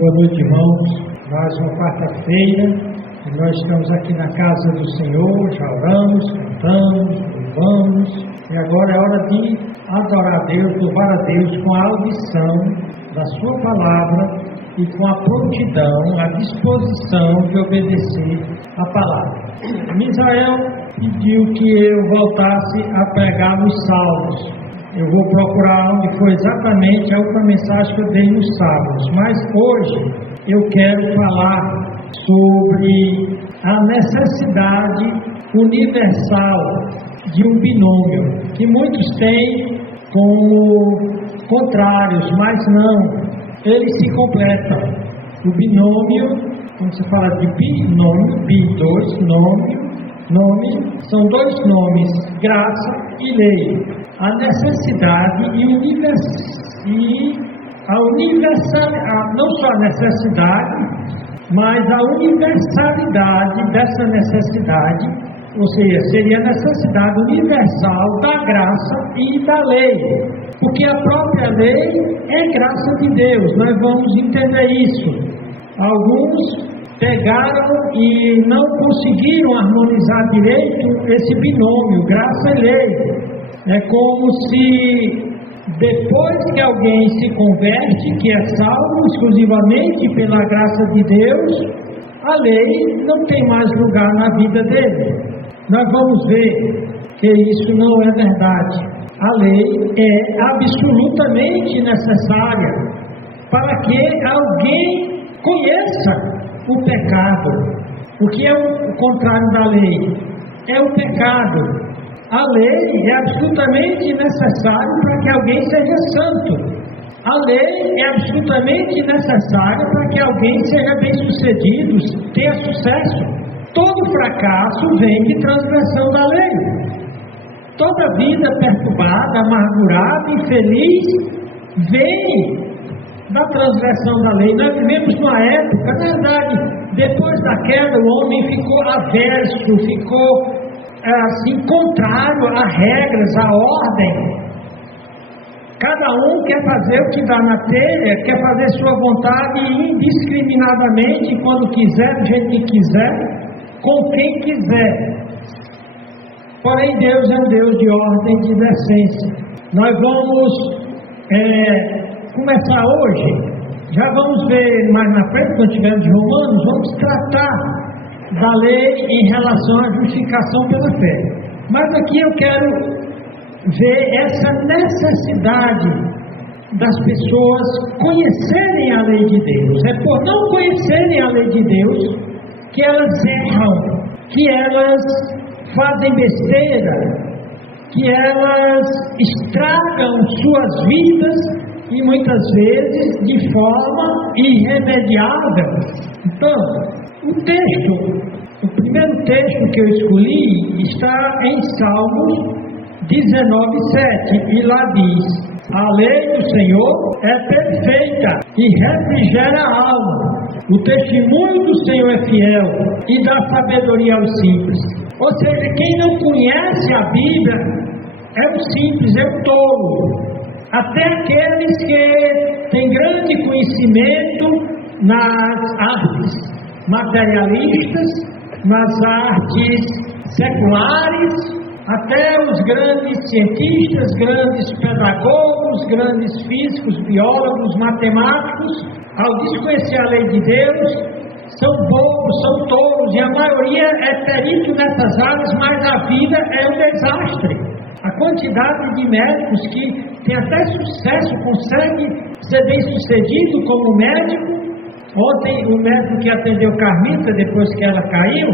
Boa noite, irmãos. Mais uma quarta-feira e nós estamos aqui na casa do Senhor, já oramos, cantamos, louvamos e agora é hora de adorar a Deus, louvar a Deus com a audição da sua palavra e com a prontidão, a disposição de obedecer a palavra. Misael pediu que eu voltasse a pregar nos Salmos. Eu vou procurar onde foi exatamente a última mensagem que eu dei nos sábados, mas hoje eu quero falar sobre a necessidade universal de um binômio, que muitos têm como contrários, mas não, eles se completam. O binômio, quando se fala de binômio, nome, são dois nomes, graça e lei. A necessidade não só a necessidade, mas a universalidade dessa necessidade, ou seja, seria a necessidade universal da graça e da lei, porque a própria lei é graça de Deus, nós vamos entender isso. Alguns pegaram e não conseguiram harmonizar direito esse binômio, graça e lei. É como se depois que alguém se converte, que é salvo exclusivamente pela graça de Deus, a lei não tem mais lugar na vida dele. Nós vamos ver que isso não é verdade. A lei é absolutamente necessária para que alguém conheça o pecado. O que é o contrário da lei? É o pecado. A lei é absolutamente necessária para que alguém seja santo. A lei é absolutamente necessária para que alguém seja bem-sucedido, tenha sucesso. Todo fracasso vem de transgressão da lei. Toda vida perturbada, amargurada, infeliz, vem da transgressão da lei. Nós vivemos numa época, na verdade, depois da queda, o homem ficou averso, ficou contrário a regras, a ordem. Cada um quer fazer o que dá na telha, quer fazer sua vontade indiscriminadamente, quando quiser, do jeito que quiser, com quem quiser. Porém, Deus é um Deus de ordem e de decência. Nós vamos começar hoje, já vamos ver mais na frente, quando estivermos de Romanos, vamos tratar da lei em relação à justificação pela fé. Mas aqui eu quero ver essa necessidade das pessoas conhecerem a lei de Deus. É por não conhecerem a lei de Deus que elas erram, que elas fazem besteira, que elas estragam suas vidas e muitas vezes de forma irremediável. Então, o primeiro texto que eu escolhi está em Salmos 19:7 e lá diz: a lei do Senhor é perfeita e refrigera a alma. O testemunho do Senhor é fiel e dá sabedoria aos simples. Ou seja, quem não conhece a Bíblia é o simples, é o tolo. Até aqueles que têm grande conhecimento nas artes materialistas, nas artes seculares, até os grandes cientistas, grandes pedagogos, grandes físicos, biólogos, matemáticos, ao desconhecer a lei de Deus, são bobos, são tolos, e a maioria é perito nessas áreas, mas a vida é um desastre. A quantidade de médicos que tem até sucesso, consegue ser bem sucedido como médico. Ontem o médico que atendeu Carmita, depois que ela caiu,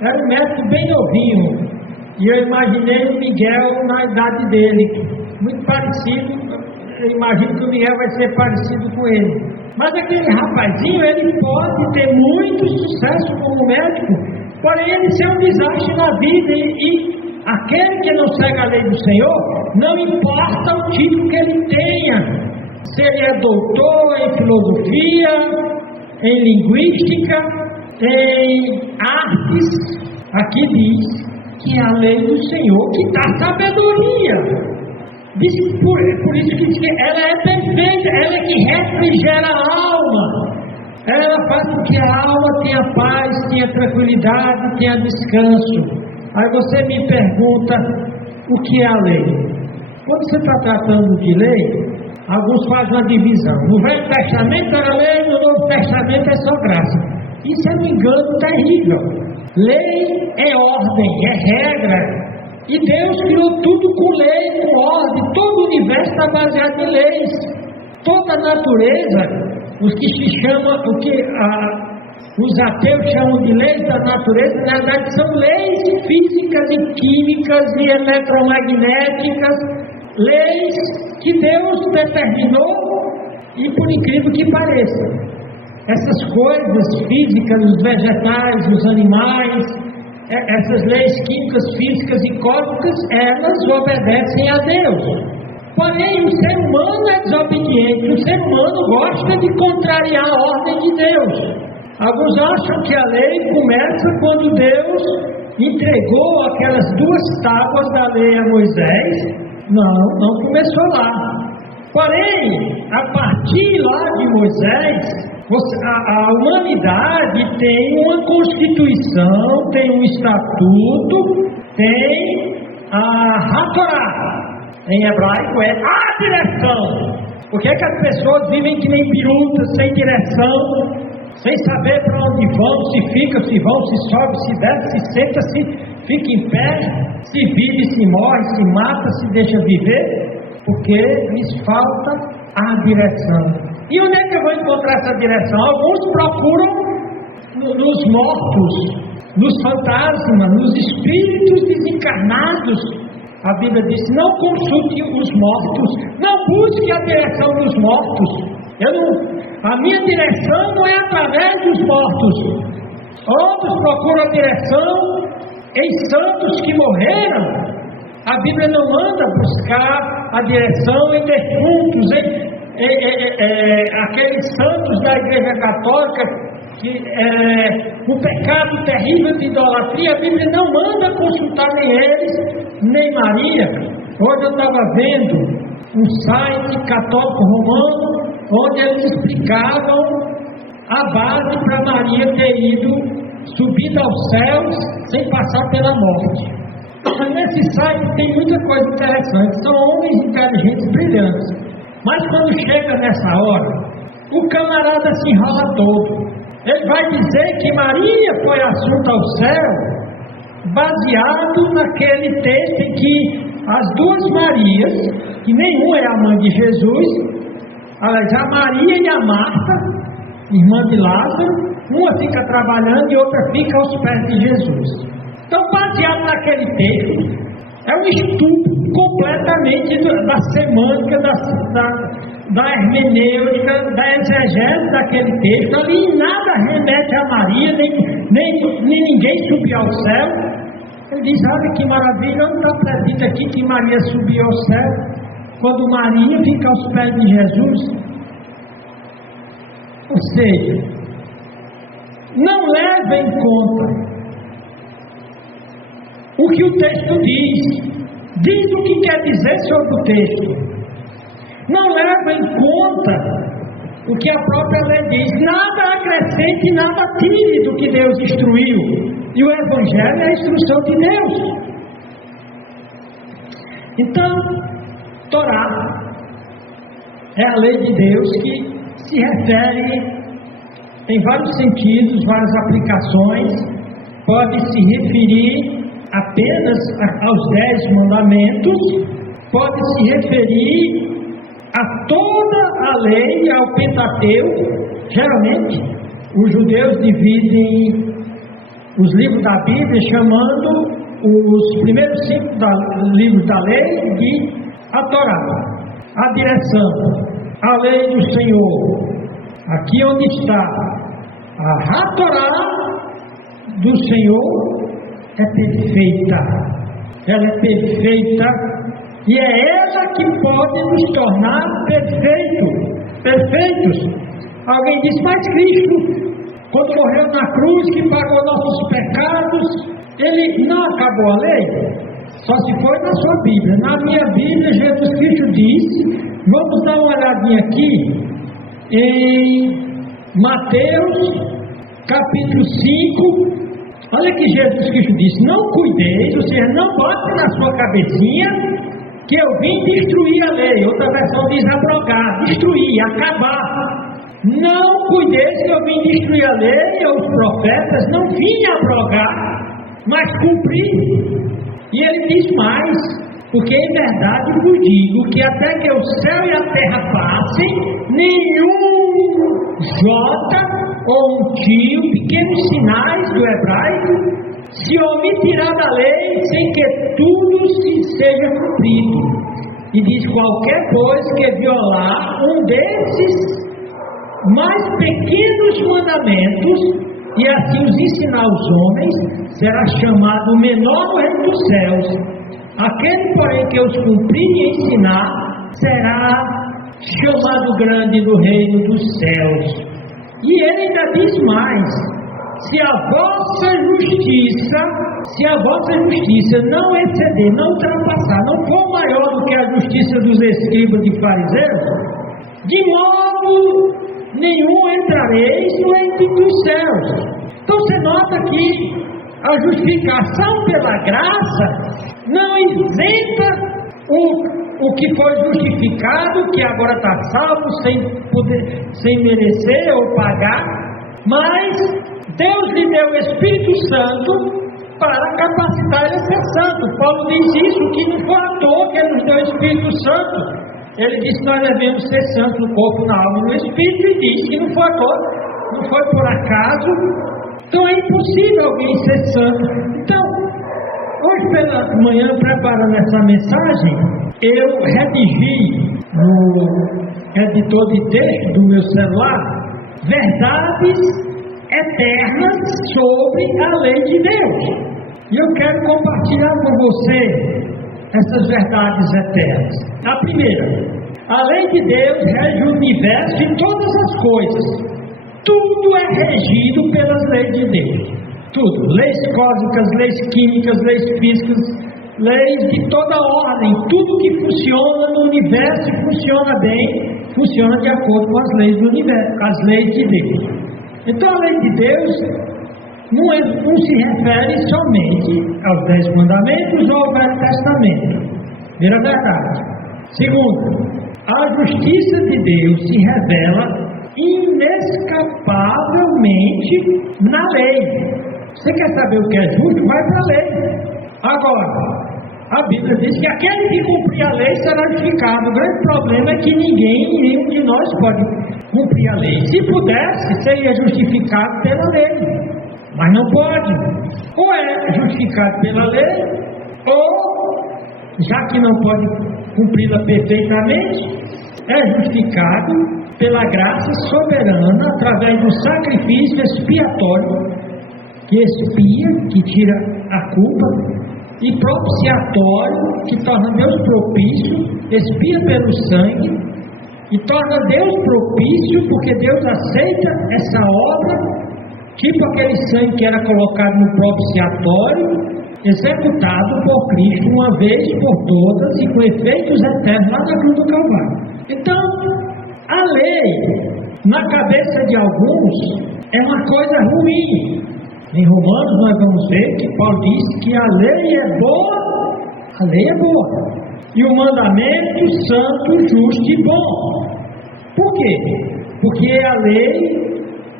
era um médico bem novinho. E eu imaginei o Miguel na idade dele, muito parecido. Eu imagino que o Miguel vai ser parecido com ele. Mas aquele rapazinho, ele pode ter muito sucesso como médico, porém ele ser um desastre na vida. E aquele que não segue a lei do Senhor, não importa o título que ele tenha, se ele é doutor em filosofia, em linguística, em artes, aqui diz que é a lei do Senhor que dá sabedoria. Por isso que diz que ela é perfeita, ela é que refrigera a alma. Ela faz com que a alma tenha paz, tenha tranquilidade, tenha descanso. Aí você me pergunta o que é a lei. Quando você está tratando de lei, alguns fazem uma divisão. No Velho Testamento era lei, no Novo Testamento é só graça. Isso é um engano terrível. Lei é ordem, é regra. E Deus criou tudo com lei, com ordem. Todo o universo está baseado em leis. Toda a natureza, os que se chamam, os ateus chamam de leis da natureza, na verdade são leis físicas e químicas e eletromagnéticas, leis que Deus determinou e por incrível que pareça, essas coisas físicas, os vegetais, os animais, essas leis químicas, físicas e cósmicas, elas obedecem a Deus. Porém, o ser humano é desobediente, o ser humano gosta de contrariar a ordem de Deus. Alguns acham que a lei começa quando Deus entregou aquelas 2 tábuas da lei a Moisés. Não começou lá. Porém, a partir lá de Moisés, a humanidade tem uma constituição, tem um estatuto, tem a Torá. Em hebraico é a direção. Por que as pessoas vivem que nem birutas, sem direção, sem saber para onde vão, se fica, se vão, se sobe, se desce, se senta, se fica em pé, se vive, se morre, se mata, se deixa viver? Porque lhes falta a direção. E onde é que eu vou encontrar essa direção? Alguns procuram nos mortos, nos fantasmas, nos espíritos desencarnados. A Bíblia diz: não consulte os mortos, não busque a direção dos mortos. A minha direção não é através dos mortos. Outros procuram a direção em santos que morreram. A Bíblia não manda buscar a direção em defuntos, aqueles santos da Igreja Católica, que o pecado terrível de idolatria. A Bíblia não manda consultar nem eles, nem Maria. Hoje eu estava vendo um site católico romano, onde eles explicavam a base para Maria ter subido aos céus sem passar pela morte. Nesse site tem muita coisa interessante, são homens inteligentes, brilhantes. Mas quando chega nessa hora, o camarada se enrola todo. Ele vai dizer que Maria foi assunta ao céu baseado naquele texto em que as 2 Marias, que nenhuma é a mãe de Jesus, aliás, a Maria e a Marta, irmã de Lázaro, uma fica trabalhando e outra fica aos pés de Jesus. Então, baseado naquele texto, é um estudo completamente da semântica, da hermenêutica, da exegese daquele texto. Ali nada remete a Maria, nem ninguém subiu ao céu. Ele diz: olha que maravilha, não está presente aqui que Maria subiu ao céu, quando Maria fica aos pés de Jesus. Ou seja, não leva em conta o que o texto diz o que quer dizer sobre o texto. Não leva em conta o que a própria lei diz. Nada acrescente, nada tire do que Deus instruiu. E o Evangelho é a instrução de Deus. Então, Torá é a lei de Deus que se refere, em vários sentidos, várias aplicações. Pode se referir apenas aos 10 mandamentos, pode se referir a toda a lei, ao Pentateuco. Geralmente, os judeus dividem os livros da Bíblia chamando os primeiros 5 livros da lei de a Torá, a direção, a lei do Senhor. Aqui onde está a Torá do Senhor é perfeita, ela é perfeita, e é ela que pode nos tornar perfeitos. Alguém diz: mas Cristo, quando morreu na cruz, que pagou nossos pecados, ele não acabou a lei? Só se foi na sua Bíblia. Na minha Bíblia, Jesus Cristo diz, vamos dar uma olhadinha aqui em Mateus, capítulo 5, olha que Jesus Cristo disse: não cuideis, ou seja, não bote na sua cabecinha que eu vim destruir a lei. Outra versão diz abrogar, destruir, acabar. Não cuideis que eu vim destruir a lei ou os profetas, não vim abrogar, mas cumprir. E ele diz mais: porque em verdade vos digo que até que o céu e a terra passem, nenhum jota ou um tio, pequenos sinais do hebraico, se omitirá da lei sem que tudo se seja cumprido. E diz: qualquer coisa que violar um desses mais pequenos mandamentos, e assim os ensinar aos homens, será chamado menor no reino dos céus. Aquele, porém, que os cumprir e ensinar, será chamado grande no reino dos céus. E ele ainda diz mais: se a vossa justiça não exceder, não ultrapassar, não for maior do que a justiça dos escribas e fariseus, de modo nenhum entrareis no reino dos céus. Então você nota que a justificação pela graça não isenta o que foi justificado, que agora está salvo, sem merecer ou pagar, mas Deus lhe deu o Espírito Santo para capacitar ele a ser santo. Paulo diz isso, que não foi à toa que ele nos deu o Espírito Santo. Ele disse que nós devemos ser santos no corpo, na alma e no Espírito, e diz que não foi à toa, não foi por acaso. Então é impossível alguém ser santo. Então, hoje pela manhã, preparando essa mensagem, eu redigi no editor de texto do meu celular verdades eternas sobre a lei de Deus. E eu quero compartilhar com você essas verdades eternas. A primeira: a lei de Deus rege o universo e todas as coisas. Tudo é regido pelas leis de Deus. Tudo. Leis cósmicas, leis químicas, leis físicas, leis de toda ordem. Tudo que funciona no universo e funciona bem, funciona de acordo com as leis do universo, as leis de Deus. Então a lei de Deus não se refere somente aos 10 mandamentos ou ao Velho Testamento. Primeira verdade. Segundo, a justiça de Deus se revela inescapavelmente na lei. Você quer saber o que é justo? Vai para a lei. Agora, a Bíblia diz que aquele que cumprir a lei será justificado. O grande problema é que nenhum de nós pode cumprir a lei. Se pudesse, seria justificado pela lei, mas não pode. Ou é justificado pela lei, ou, já que não pode cumpri-la perfeitamente, é justificado pela graça soberana através do sacrifício expiatório, que expia, que tira a culpa, e propiciatório, que torna Deus propício, expia pelo sangue, e torna Deus propício, porque Deus aceita essa obra, tipo aquele sangue que era colocado no propiciatório, executado por Cristo uma vez por todas e com efeitos eternos lá na cruz do Calvário. Então, a lei, na cabeça de alguns, é uma coisa ruim. Em Romanos nós vamos ver que Paulo diz que a lei é boa, e o mandamento santo, justo e bom. Por quê? Porque a lei,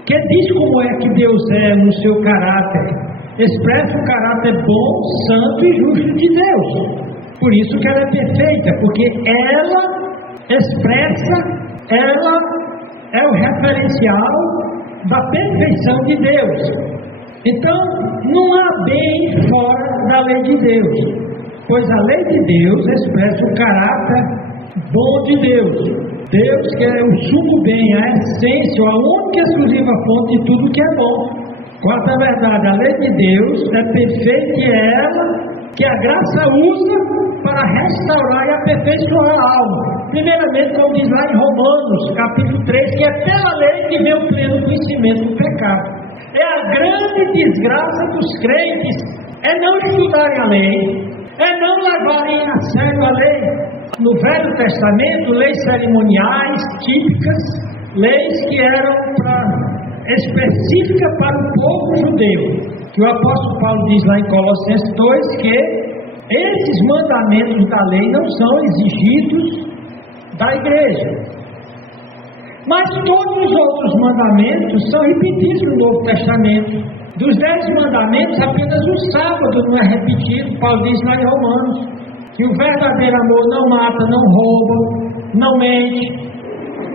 que diz como é que Deus é no seu caráter, expressa o caráter bom, santo e justo de Deus. Por isso que ela é perfeita, porque ela é o referencial da perfeição de Deus. Então, não há bem fora da lei de Deus, pois a lei de Deus expressa o caráter bom de Deus. Deus que é o sumo bem, a essência, a única e exclusiva fonte de tudo que é bom. Quarta verdade: a lei de Deus é perfeita e é ela que a graça usa para restaurar e aperfeiçoar a alma. Primeiramente, como diz lá em Romanos, capítulo 3, que é pela lei que vem o pleno conhecimento do pecado. É a grande desgraça dos crentes, é não estudarem a lei, é não levarem a sério a lei. No Velho Testamento, leis cerimoniais típicas, leis que eram específicas para o povo judeu, que o apóstolo Paulo diz lá em Colossenses 2 que esses mandamentos da lei não são exigidos da igreja. Mas todos os outros mandamentos são repetidos no Novo Testamento. Dos 10 mandamentos, apenas o sábado não é repetido. Paulo diz lá em Romanos que o verdadeiro amor não mata, não rouba, não mente.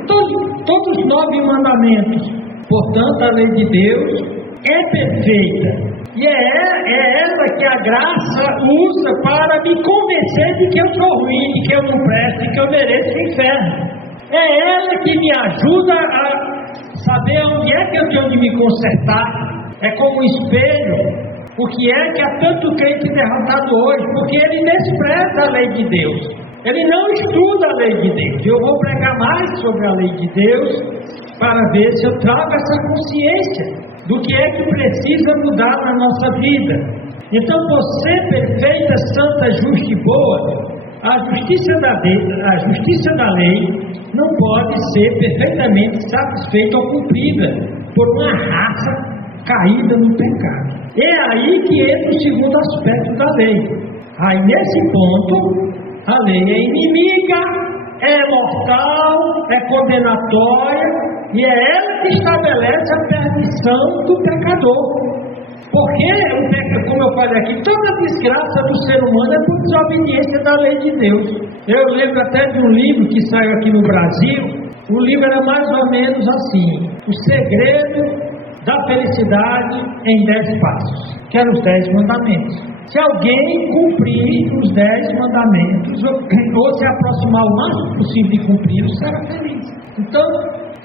Todos os 9 mandamentos. Portanto, a lei de Deus é perfeita. E é ela que a graça usa para me convencer de que eu sou ruim, de que eu não presto, de que eu mereço o inferno. É ela que me ajuda a saber onde é que eu tenho de me consertar. É como um espelho. O que é que há tanto crente derrotado hoje? Porque ele despreza a lei de Deus. Ele não estuda a lei de Deus. Eu vou pregar mais sobre a lei de Deus para ver se eu trago essa consciência do que é que precisa mudar na nossa vida. Então, por ser perfeita, santa, justa e boa, a justiça da lei não pode ser perfeitamente satisfeita ou cumprida por uma raça caída no pecado. É aí que entra o segundo aspecto da lei. Aí, nesse ponto, a lei é inimiga, é mortal, é condenatória, e é ela que estabelece a perdição do pecador. Porque, como eu falei aqui, toda a desgraça do ser humano é por desobediência da lei de Deus. Eu lembro até de um livro que saiu aqui no Brasil. O livro era mais ou menos assim: O Segredo da Felicidade em 10 Passos, que eram os 10 mandamentos. Se alguém cumprir os 10 mandamentos, ou se aproximar o máximo possível de cumprir, será feliz. Então,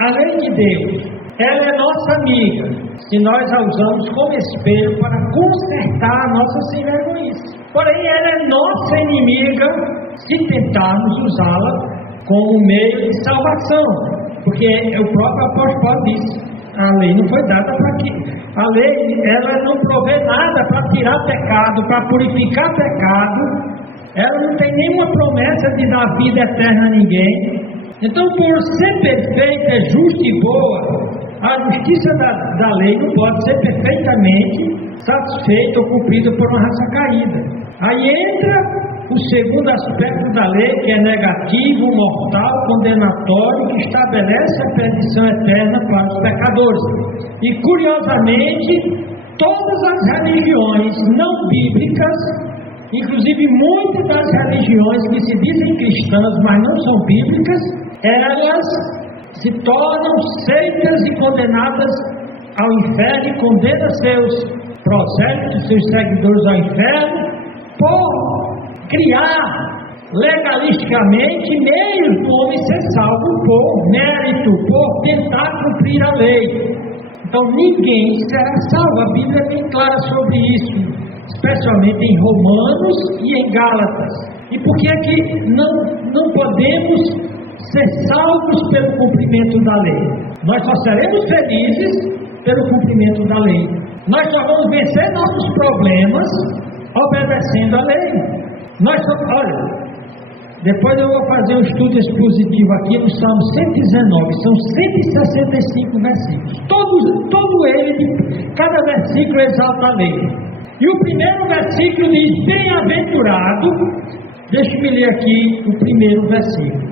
a lei de Deus, ela é nossa amiga, se nós a usamos como espelho para consertar a nossa sem-vergonhice. Porém, ela é nossa inimiga se tentarmos usá-la como meio de salvação. Porque o próprio apóstolo Paulo disse: a lei não foi dada para quê? A lei, ela não provê nada para tirar pecado, para purificar pecado. Ela não tem nenhuma promessa de dar vida eterna a ninguém. Então, por ser perfeita, justa e boa, a justiça da lei não pode ser perfeitamente satisfeita ou cumprida por uma raça caída. Aí entra o segundo aspecto da lei, que é negativo, mortal, condenatório, que estabelece a perdição eterna para os pecadores. E, curiosamente, todas as religiões não bíblicas, inclusive muitas das religiões que se dizem cristãs, mas não são bíblicas, elas se tornam seitas e condenadas ao inferno, e condenam seus prosélitos, seus seguidores ao inferno, por criar legalisticamente meios do homem ser salvo por mérito, por tentar cumprir a lei. Então ninguém será salvo. A Bíblia é bem clara sobre isso, especialmente em Romanos e em Gálatas. E por que é que não podemos ser salvos pelo cumprimento da lei? Nós só seremos felizes pelo cumprimento da lei. Nós só vamos vencer nossos problemas obedecendo a lei. Olha, depois eu vou fazer um estudo expositivo aqui no Salmo 119, são 165 versículos. Todo ele, cada versículo exalta a lei. E o primeiro versículo diz: bem-aventurado. Deixa-me ler aqui o primeiro versículo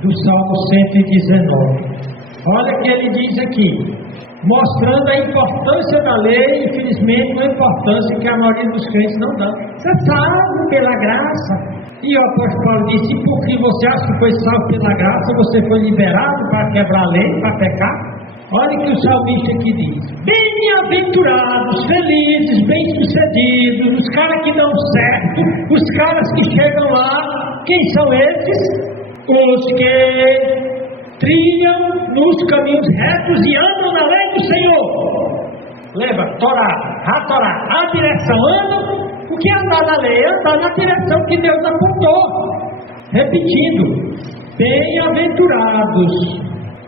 do Salmo 119. Olha o que ele diz aqui, mostrando a importância da lei, infelizmente uma importância que a maioria dos crentes não dá. Você é salvo pela graça. E o apóstolo Paulo disse: porque você acha que foi salvo pela graça, você foi liberado para quebrar a lei, para pecar? Olha o que o salmista aqui diz: bem-aventurados, felizes, bem-sucedidos, os caras que dão certo, os caras que chegam lá. Quem são esses? Os que trilham nos caminhos retos e andam na lei do Senhor. Lembra? Torá, a direção, andam. O que é andar na lei? É andar na direção que Deus apontou. Repetindo: bem-aventurados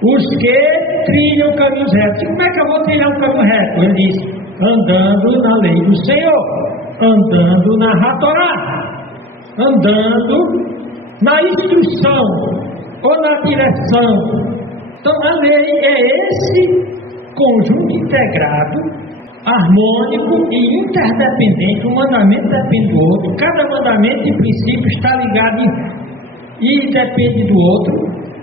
os que trilham caminhos retos. E como é que eu vou trilhar um caminho reto? Ele diz: andando na lei do Senhor, andando na Torá, andando na instrução ou na direção Então a lei é esse conjunto integrado, harmônico e interdependente. Um mandamento depende do outro, cada mandamento em princípio está ligado e depende do outro,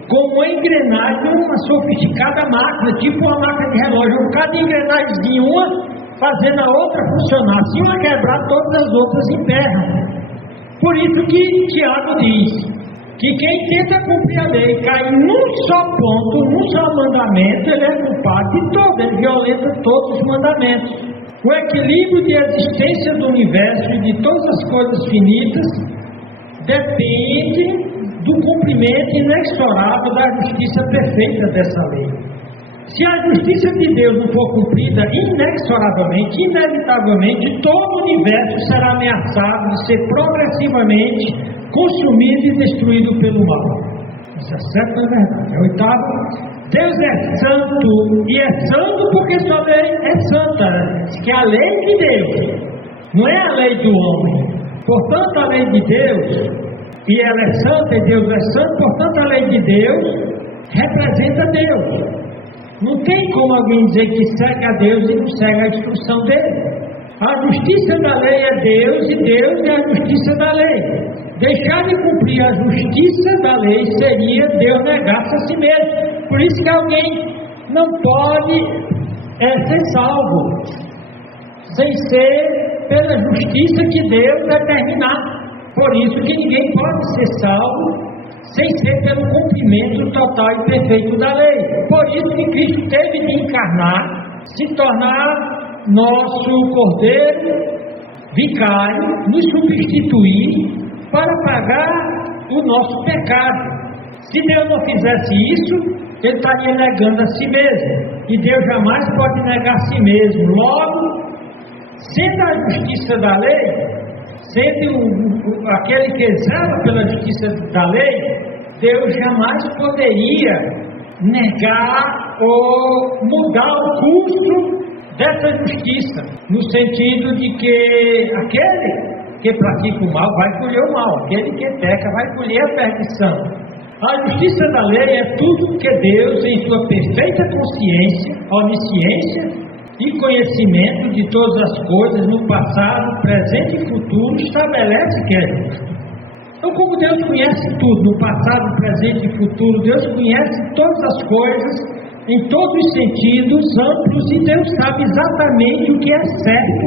como uma engrenagem, uma sofisticada máquina, tipo uma máquina de relógio, cada engrenagemzinha, uma fazendo a outra funcionar. Se uma quebrar, todas as outras emperram. Por isso que Tiago diz que quem tenta cumprir a lei cai num só ponto, num só mandamento, ele é culpado de todo, ele violenta todos os mandamentos. O equilíbrio de existência do universo e de todas as coisas finitas depende do cumprimento inexorável da justiça perfeita dessa lei. Se a justiça de Deus não for cumprida inexoravelmente, inevitavelmente, todo o universo será ameaçado de ser progressivamente consumido e destruído pelo mal. Isso é certo, é verdade. A oitava, Deus é santo, e é santo porque sua lei é santa, que é a lei de Deus, não é a lei do homem. Portanto, a lei de Deus, e ela é santa e Deus é santo, portanto a lei de Deus representa Deus. Não tem como alguém dizer que segue a Deus e não segue a instrução dele. A justiça da lei é Deus e Deus é a justiça da lei. Deixar de cumprir a justiça da lei seria Deus negar-se a si mesmo. Por isso que alguém não pode ser salvo sem ser pela justiça que Deus determinar. Por isso que ninguém pode ser salvo sem ser pelo cumprimento total e perfeito da lei. Por isso que Cristo teve de encarnar, se tornar nosso Cordeiro vicário, nos substituir para pagar o nosso pecado. Se Deus não fizesse isso, Ele estaria negando a si mesmo. E Deus jamais pode negar a si mesmo. Logo, sendo a justiça da lei, sendo aquele que zela pela justiça da lei, Deus jamais poderia negar ou mudar o custo dessa justiça, no sentido de que aquele que pratica o mal vai colher o mal, aquele que peca vai colher a perdição. A justiça da lei é tudo que Deus, em sua perfeita consciência, onisciência e conhecimento de todas as coisas, no passado, presente e futuro, estabelece que é justo. Então, como Deus conhece tudo, no passado, presente e futuro, Deus conhece todas as coisas, em todos os sentidos amplos, e Deus sabe exatamente o que é certo.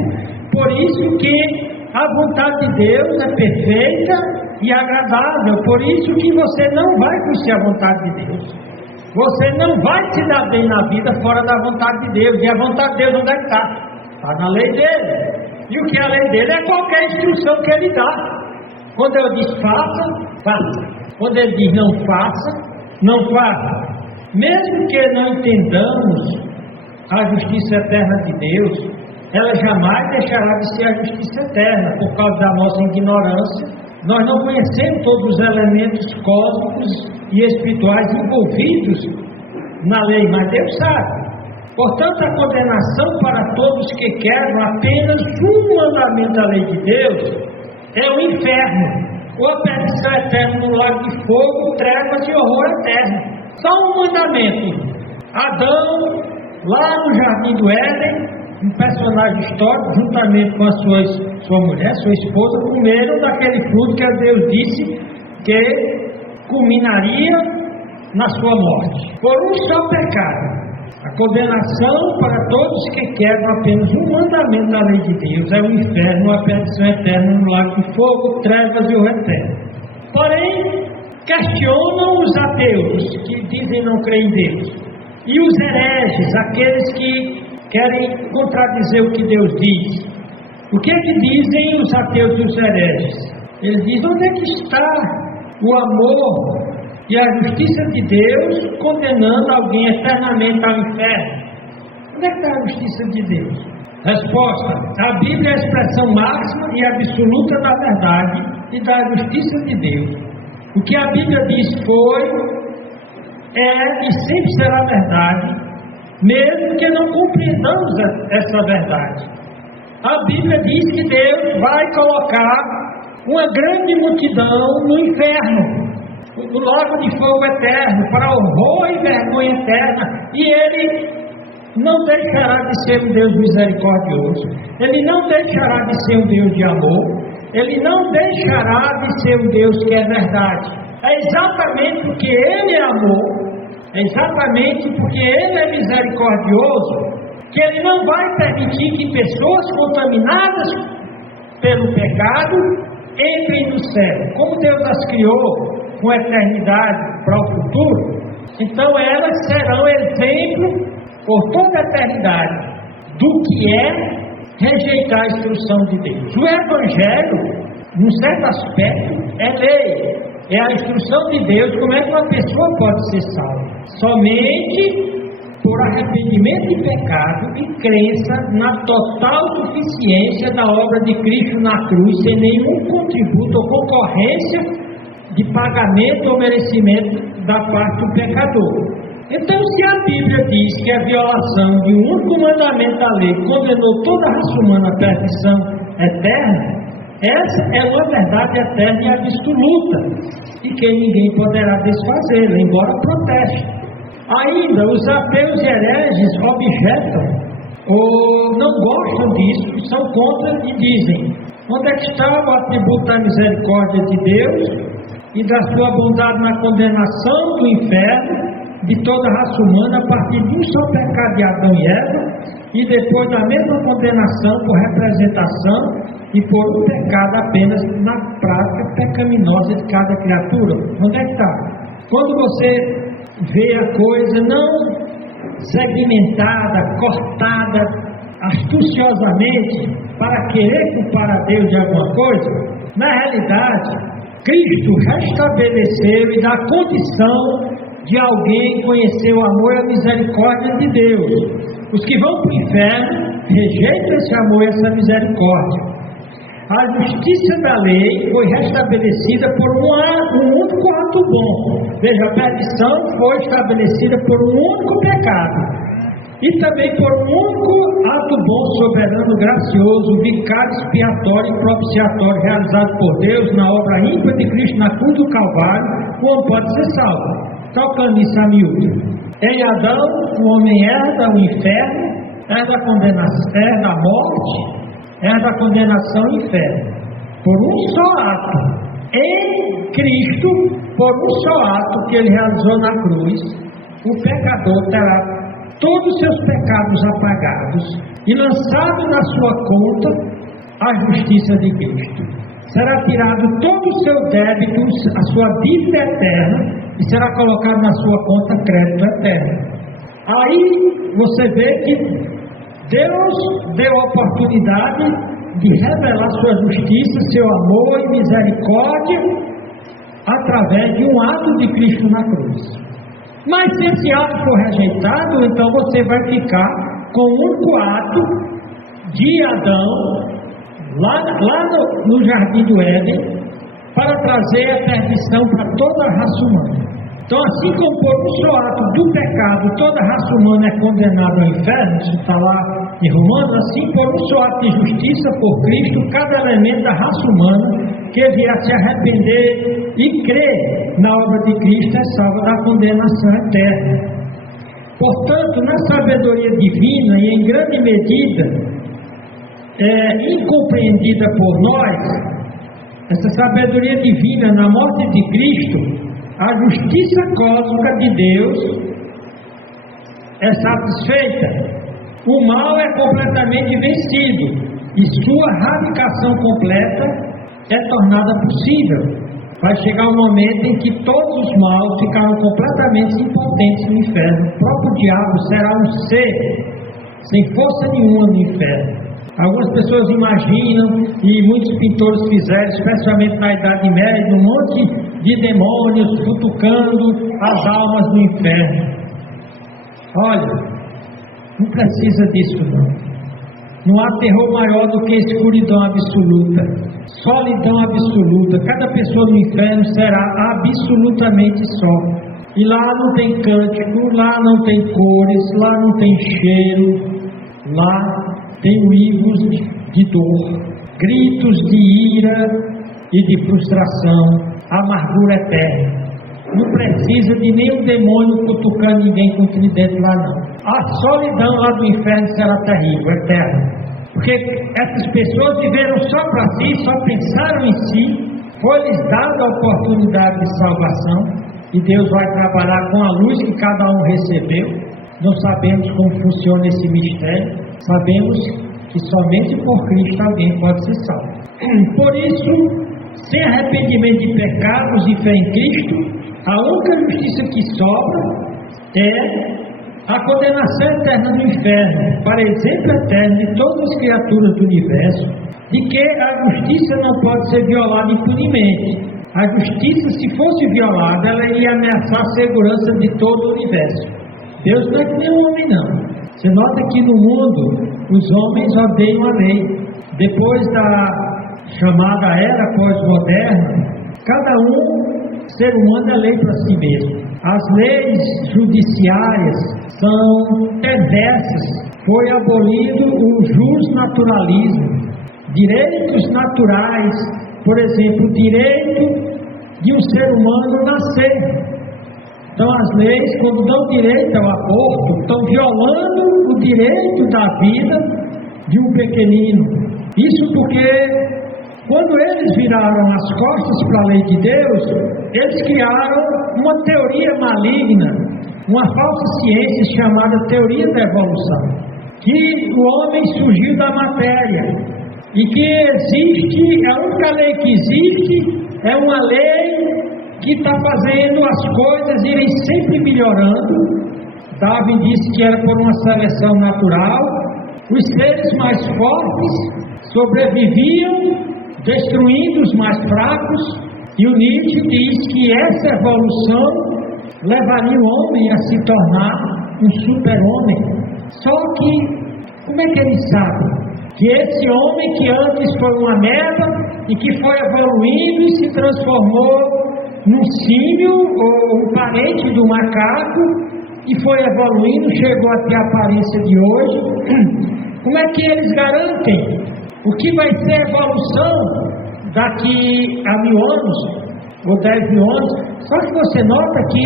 Por isso que a vontade de Deus é perfeita e agradável. Por isso que você não vai conhecer a vontade de Deus. Você não vai se dar bem na vida fora da vontade de Deus. E a vontade de Deus onde é que está? Está na lei dele. E o que é a lei dele é qualquer instrução que ele dá. Quando ele diz faça, faça. Quando ele diz não faça, não faça. Mesmo que não entendamos a justiça eterna de Deus, ela jamais deixará de ser a justiça eterna, por causa da nossa ignorância. Nós não conhecemos todos os elementos cósmicos e espirituais envolvidos na lei, mas Deus sabe. Portanto, a condenação para todos que querem apenas um mandamento da lei de Deus é o inferno, ou a perdição eterna no lago de fogo, trevas e horror eterno. Só um mandamento. Adão, lá no jardim do Éden, um personagem histórico, juntamente com a sua mulher, sua esposa, comeram daquele fruto que Deus disse que culminaria na sua morte. Por um só pecado. A condenação para todos que querem apenas um mandamento da lei de Deus é o inferno, a perdição eterna no lago de fogo, trevas e o eterno. Porém, questionam os ateus, que dizem não crer em Deus, e os hereges, aqueles que querem contradizer o que Deus diz. O que é que dizem os ateus e os hereges? Eles dizem: onde é que está o amor e a justiça de Deus condenando alguém eternamente ao inferno? Onde é que está a justiça de Deus? Resposta: a Bíblia é a expressão máxima e absoluta da verdade e da justiça de Deus. O que a Bíblia diz foi, é e sempre será verdade, mesmo que não compreendamos essa verdade. A Bíblia diz que Deus vai colocar uma grande multidão no inferno. o lago de fogo eterno, para horror e vergonha eterna, e Ele não deixará de ser um Deus misericordioso, Ele não deixará de ser um Deus de amor, Ele não deixará de ser um Deus que é verdade. É exatamente porque Ele é amor, é exatamente porque Ele é misericordioso, que Ele não vai permitir que pessoas contaminadas pelo pecado entrem no céu. Como Deus as criou com eternidade para o futuro, então elas serão exemplo por toda a eternidade do que é rejeitar a instrução de Deus. O Evangelho, num certo aspecto, é lei, é a instrução de Deus. Como é que uma pessoa pode ser salva? Somente por arrependimento de pecado e crença na total suficiência da obra de Cristo na cruz, sem nenhum contributo ou concorrência de pagamento ou merecimento da parte do pecador. Então, se a Bíblia diz que a violação de um único mandamento da lei condenou toda a raça humana à perdição eterna, essa é uma verdade eterna e absoluta, e que ninguém poderá desfazê-la, embora proteste. Ainda, os ateus e hereges objetam, ou não gostam disso, são contra e dizem: onde é que está o atributo da misericórdia de Deus e da sua bondade na condenação do inferno de toda a raça humana a partir de um só pecado de Adão e Eva, e depois da mesma condenação por representação e por um pecado apenas na prática pecaminosa de cada criatura? Onde é que está? Quando você vê a coisa não segmentada, cortada astuciosamente para querer culpar a Deus de alguma coisa, na realidade Cristo restabeleceu e dá condição de alguém conhecer o amor e a misericórdia de Deus. Os que vão para o inferno rejeitam esse amor e essa misericórdia. A justiça da lei foi restabelecida por um único ato bom. Veja, a perdição foi estabelecida por um único pecado. E também por um único ato bom, soberano, gracioso, vicário, expiatório e propiciatório, realizado por Deus na obra ímpar de Cristo na cruz do Calvário, o homem pode ser salvo. Tocando isso a miúdo. Em Adão, o homem herda o inferno, herda a condenação, herda a morte, herda a condenação ao inferno. Por um só ato. Em Cristo, por um só ato que Ele realizou na cruz, o pecador terá todos os seus pecados apagados e lançado na sua conta a justiça de Cristo. Será tirado todo o seu débito, a sua dívida eterna, e será colocado na sua conta crédito eterno. Aí você vê que Deus deu a oportunidade de revelar sua justiça, seu amor e misericórdia através de um ato de Cristo na cruz. Mas se esse ato for rejeitado, então você vai ficar com o único ato de Adão lá no Jardim do Éden, para trazer a perdição para toda a raça humana. Então, assim como por um só ato do pecado toda a raça humana é condenada ao inferno, isso está lá em Romanos, assim por um só ato de justiça por Cristo, cada elemento da raça humana que vier se arrepender e crer na obra de Cristo é salvo da condenação eterna. Portanto, na sabedoria divina e em grande medida incompreendida por nós, essa sabedoria divina na morte de Cristo, a justiça cósmica de Deus é satisfeita, o mal é completamente vencido e sua radicação completa é tornada possível. Vai chegar um momento em que todos os maus ficarão completamente impotentes no inferno. O próprio diabo será um ser sem força nenhuma no inferno. Algumas pessoas imaginam, e muitos pintores fizeram, especialmente na Idade Média, um monte de demônios cutucando as almas no inferno. Olha, não precisa disso não. Não há terror maior do que escuridão absoluta, solidão absoluta. Cada pessoa no inferno será absolutamente só. E lá não tem cântico, lá não tem cores, lá não tem cheiro, lá tem uivos de dor, gritos de ira e de frustração, amargura eterna. não precisa de nenhum demônio cutucando ninguém com tridente lá não. A solidão lá do inferno será terrível, eterna. Porque essas pessoas viveram só para si, só pensaram em si, foi-lhes dada a oportunidade de salvação, e Deus vai trabalhar com a luz que cada um recebeu. Não sabemos como funciona esse mistério, sabemos que somente por Cristo alguém pode ser salvo. Por isso, sem arrependimento de pecados e fé em Cristo, a única justiça que sobra é a condenação eterna no inferno, para exemplo eterno de todas as criaturas do universo, de que a justiça não pode ser violada impunemente. A justiça, se fosse violada, ela iria ameaçar a segurança de todo o universo. Deus não é que nem um homem, não. Você nota que no mundo, os homens odeiam a lei. Depois da chamada era pós-moderna, cada ser humano é lei para si mesmo. As leis judiciárias são perversas. Foi abolido o justnaturalismo. Direitos naturais, por exemplo, o direito de um ser humano nascer. Então as leis, quando dão direito ao aborto, estão violando o direito da vida de um pequenino. Isso porque quando eles viraram as costas para a lei de Deus, eles criaram uma teoria maligna, uma falsa ciência chamada teoria da evolução, que o homem surgiu da matéria e que existe, a única lei que existe é uma lei que está fazendo as coisas irem sempre melhorando. Darwin disse que era por uma seleção natural. Os seres mais fortes sobreviviam destruindo os mais fracos, e o Nietzsche diz que essa evolução levaria o homem a se tornar um super-homem. Só que, como é que ele sabe? Que esse homem que antes foi uma ameba e que foi evoluindo e se transformou num símio ou um parente do macaco e foi evoluindo, chegou a ter a aparência de hoje. Como é que eles garantem o que vai ser evolução daqui a 1000 anos ou 10.000 anos? Só que você nota que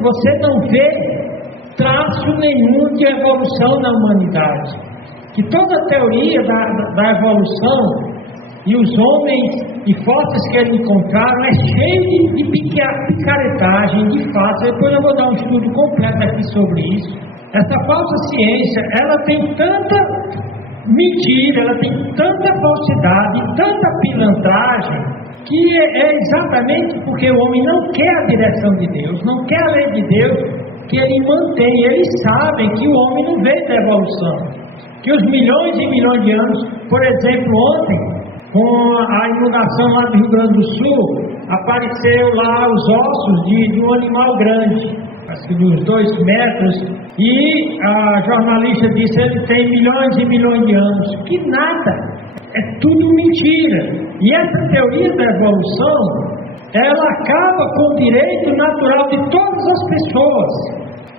você não vê traço nenhum de evolução na humanidade. Que toda a teoria da evolução e os homens e fósseis que eles encontraram é cheio de picaretagem, de fato. Depois eu vou dar um estudo completo aqui sobre isso. Essa falsa ciência, ela tem tanta mentira, ela tem tanta falsidade, tanta pilantragem, que é exatamente porque o homem não quer a direção de Deus, não quer a lei de Deus, que ele mantém. Eles sabem que o homem não veio da evolução, que os milhões e milhões de anos, por exemplo, ontem, com a inundação lá do Rio Grande do Sul, apareceu lá os ossos de um animal grande, acho que de uns 2 metros, e a jornalista disse: ele tem milhões e milhões de anos. Que nada, é tudo mentira. E essa teoria da evolução, ela acaba com o direito natural de todas as pessoas.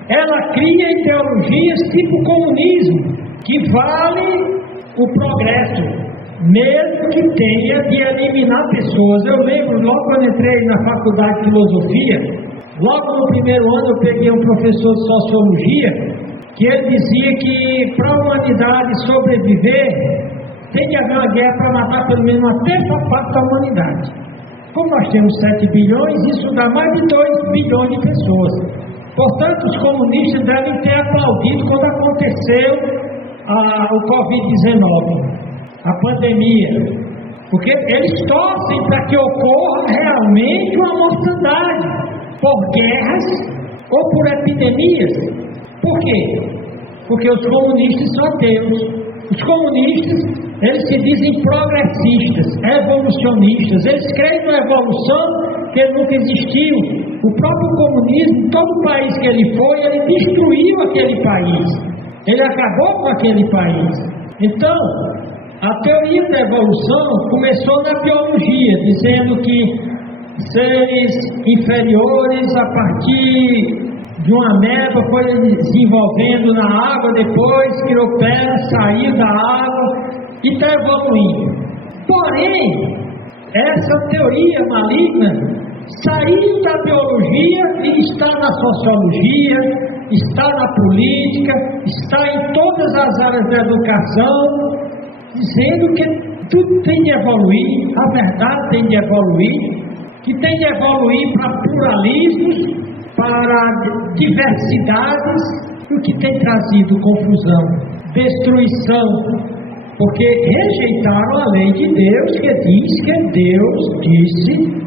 Ela cria ideologias tipo comunismo, que vale o progresso, mesmo que tenha de eliminar pessoas. Eu lembro, logo quando entrei na faculdade de filosofia, logo no primeiro ano eu peguei um professor de sociologia, que ele dizia que para a humanidade sobreviver, tem que haver uma guerra para matar pelo menos uma terça parte da humanidade. Como nós temos 7 bilhões, isso dá mais de 2 bilhões de pessoas. Portanto, os comunistas devem ter aplaudido quando aconteceu o Covid-19, a pandemia, porque eles torcem para que ocorra realmente uma mortandade por guerras ou por epidemias. Por quê? Porque os comunistas são ateus. Os comunistas, eles se dizem progressistas, evolucionistas. Eles creem na evolução que nunca existiu. O próprio comunismo, todo país que ele foi, ele destruiu aquele país. Ele acabou com aquele país. Então, a teoria da evolução começou na biologia, dizendo que seres inferiores, a partir de uma ameba, foi desenvolvendo na água, depois criou pé, saiu da água e está evoluindo. Porém, essa teoria maligna saiu da biologia e está na sociologia, está na política, está em todas as áreas da educação, dizendo que tudo tem de evoluir, a verdade tem de evoluir, que tem de evoluir para pluralismos, para diversidades, o que tem trazido confusão, destruição, porque rejeitaram a lei de Deus, que diz que Deus disse,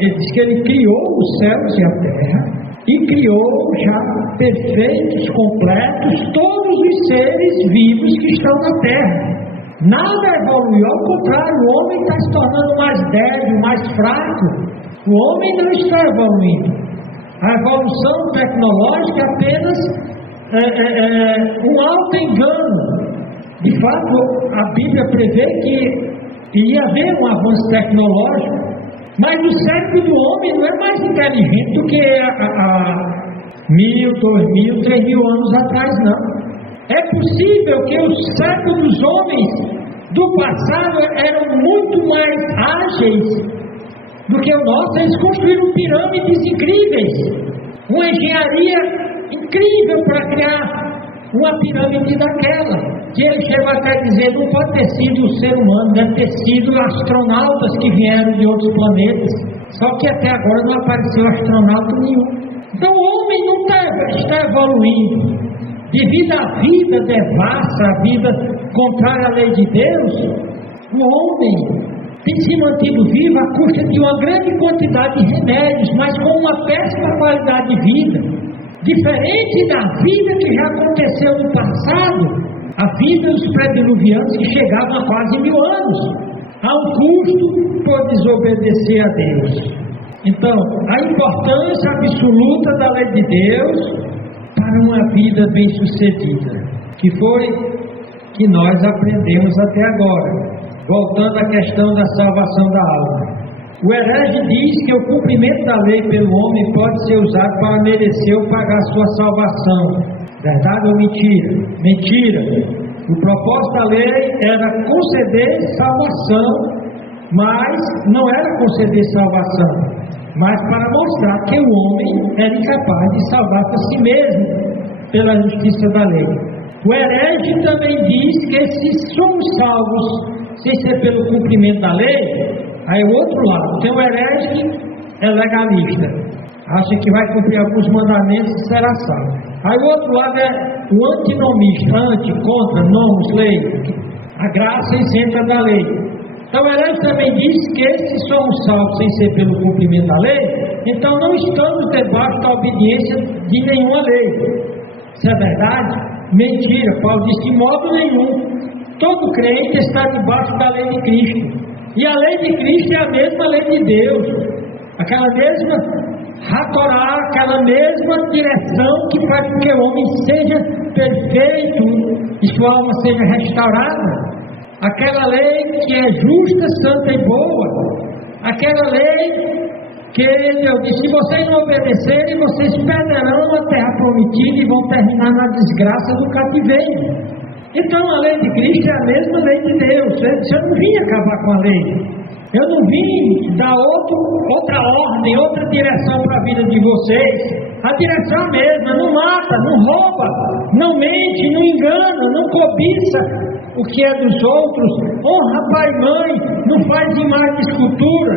ele diz que Ele criou os céus e a terra, e criou já perfeitos, completos, todos os seres vivos que estão na terra. Nada evoluiu, ao contrário, o homem está se tornando mais débil, mais fraco. O homem não está evoluindo. A evolução tecnológica é apenas um auto-engano. De fato, a Bíblia prevê que ia haver um avanço tecnológico, mas o cérebro do homem não é mais inteligente do que há 1000, 2000, 3000 anos atrás, não. É possível que o cérebro dos homens do passado eram muito mais ágeis do que o nosso. Eles construíram pirâmides incríveis, uma engenharia incrível para criar uma pirâmide daquela, que ele chegou até a dizer, não pode ter sido o ser humano, deve ter sido astronautas que vieram de outros planetas, só que até agora não apareceu astronauta nenhum. Então o homem não está evoluindo. Devido à vida devassa, à vida contrária à lei de Deus, o homem tem se mantido vivo à custa de uma grande quantidade de remédios, mas com uma péssima qualidade de vida. Diferente da vida que já aconteceu no passado, a vida dos pré-diluvianos que chegavam a quase 1000 anos, a um custo por desobedecer a Deus. Então, a importância absoluta da lei de Deus para uma vida bem-sucedida, que foi que nós aprendemos até agora. Voltando à questão da salvação da alma. O herege diz que o cumprimento da lei pelo homem pode ser usado para merecer ou pagar sua salvação. Verdade ou mentira? Mentira. O propósito da lei era conceder salvação, mas não era conceder salvação, mas para mostrar que o homem era incapaz de salvar-se a si mesmo pela justiça da lei. O herege também diz que se somos salvos sem ser pelo cumprimento da lei, aí o outro lado, tem o herege que é legalista, acha que vai cumprir alguns mandamentos e será salvo. Aí o outro lado é o antinomista, anti, contra, nomos, lei, a graça isenta da lei. Então o herege também diz que se somos salvos sem ser pelo cumprimento da lei, então não estamos debaixo da obediência de nenhuma lei. Isso é verdade? Mentira. Paulo diz que de modo nenhum. Todo crente está debaixo da lei de Cristo. E a lei de Cristo é a mesma lei de Deus. Aquela mesma Hatorá, aquela mesma direção que faz com que o homem seja perfeito e sua alma seja restaurada. Aquela lei que é justa, santa e boa. Aquela lei que Deus disse, se vocês não obedecerem, vocês perderão a terra prometida e vão terminar na desgraça do cativeiro. Então a lei de Cristo é a mesma lei de Deus. Eu não vim acabar com a lei. Eu não vim dar outra ordem, outra direção para a vida de vocês. A direção é a mesma, não mata, não rouba, não mente, não engana, não cobiça o que é dos outros, honra pai e mãe, não faz imagem de escultura.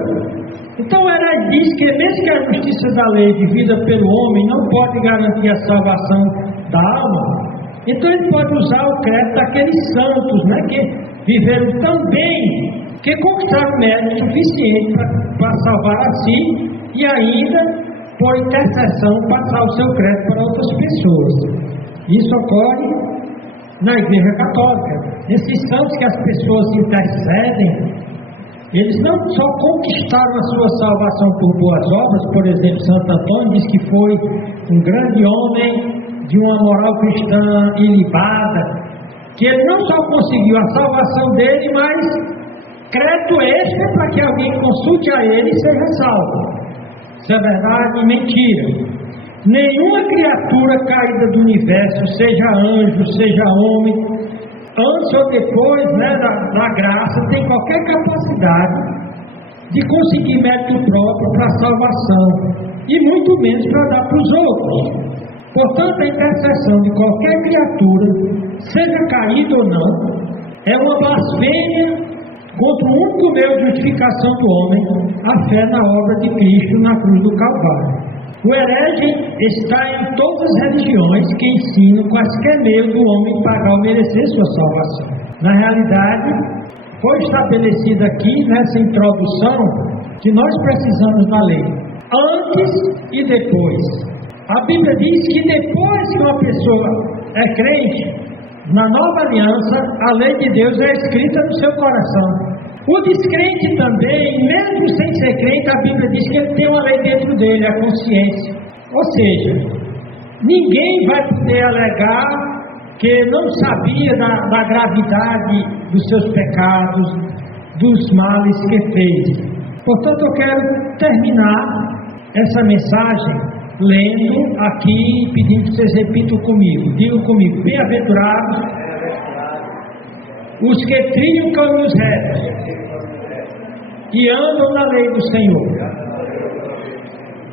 Então o herege diz que mesmo que a justiça da lei vivida pelo homem não pode garantir a salvação da alma, então ele pode usar o crédito daqueles santos, né, que viveram tão bem, que conquistaram mérito suficiente para salvar a si e ainda, por intercessão, passar o seu crédito para outras pessoas. Isso ocorre na Igreja Católica. Esses santos que as pessoas intercedem, eles não só conquistaram a sua salvação por boas obras. Por exemplo, Santo Antônio diz que foi um grande homem de uma moral cristã ilibada, que ele não só conseguiu a salvação dele, mas crédito extra para que alguém consulte a ele e seja salvo. Isso é verdade e mentira. Nenhuma criatura caída do universo, seja anjo, seja homem, antes ou depois, né, da graça, tem qualquer capacidade de conseguir mérito próprio para a salvação, e muito menos para dar para os outros. Portanto, a intercessão de qualquer criatura, seja caída ou não, é uma blasfêmia contra o único meio de justificação do homem, a fé na obra de Cristo na cruz do Calvário. O herege está em todas as religiões que ensinam quaisquer meio do homem pagar ou merecer sua salvação. Na realidade, foi estabelecido aqui nessa introdução que nós precisamos da lei, antes e depois. A Bíblia diz que depois que uma pessoa é crente, na nova aliança, a lei de Deus é escrita no seu coração. O descrente também, mesmo sem ser crente, a Bíblia diz que ele tem uma lei dentro dele, a consciência. Ou seja, ninguém vai poder alegar que não sabia da gravidade dos seus pecados, dos males que fez. Portanto, eu quero terminar essa mensagem lendo aqui, pedindo que vocês repitam comigo. Digam comigo: bem-aventurados os que trilham caminhos retos e andam na lei do Senhor.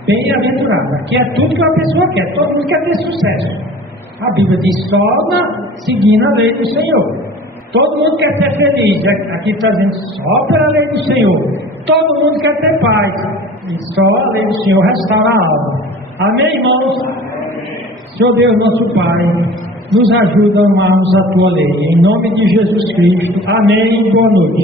Bem-aventurado. Aqui é tudo que uma pessoa quer. Todo mundo quer ter sucesso. A Bíblia diz só seguindo a lei do Senhor. Todo mundo quer ser feliz. Aqui está dizendo só pela lei do Senhor. Todo mundo quer ter paz. E só a lei do Senhor restaura a alma. Amém, irmãos? Senhor Deus, nosso Pai, nos ajuda a amarmos a Tua lei. Em nome de Jesus Cristo. Amém. Boa noite.